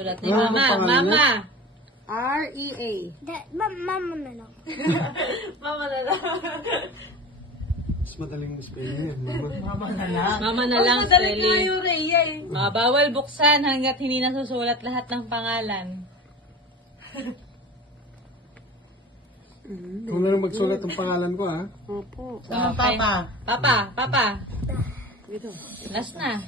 Sulat ni Mama. Mama. R-E-A. Mama na lang. Mama na lang. Mas madaling mas kayo mama. Mama na lang, Sally. Bawal buksan hanggat hindi nasusulat lahat ng pangalan. Kung na lang magsulat ang pangalan ko, ha? Opo. Okay. Papa. Dito. Last na.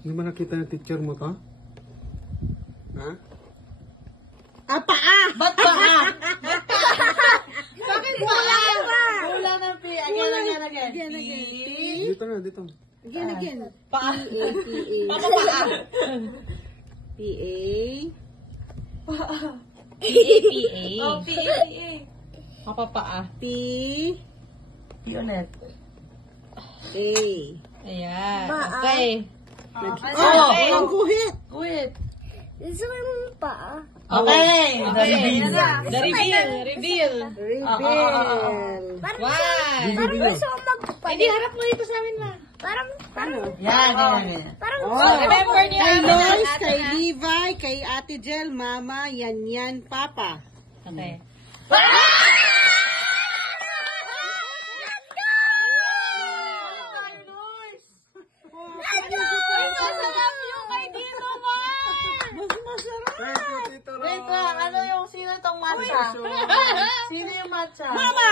Hindi mo nakita ng teacher mo to? Ha? Paa! Ba't ba? Bakit ba? Wala ng P. Again. Dito na, dito. Again. Paa. P-A-P-A. Papa paa. P-A. P-A-P-A. Oh, P-A-P-A. Papa paa. P. Pionet. A. Ayan. Paa. Okay. Walang guhit. Quit. Gusto ko yung paa. Okay. The reveal. Reveal. One. Parang gusto ko magpalit. Hindi, harap mo dito sa amin, ma. Parang Yan. Remember niyo Kay namin Lois, ang kay atin, Levi, kay Ate Jel, Mama, Yan, Papa. Okay. Thank you, Tito Ron. Wait lang, ano yung sino itong matcha? Sino yung matcha? Mama!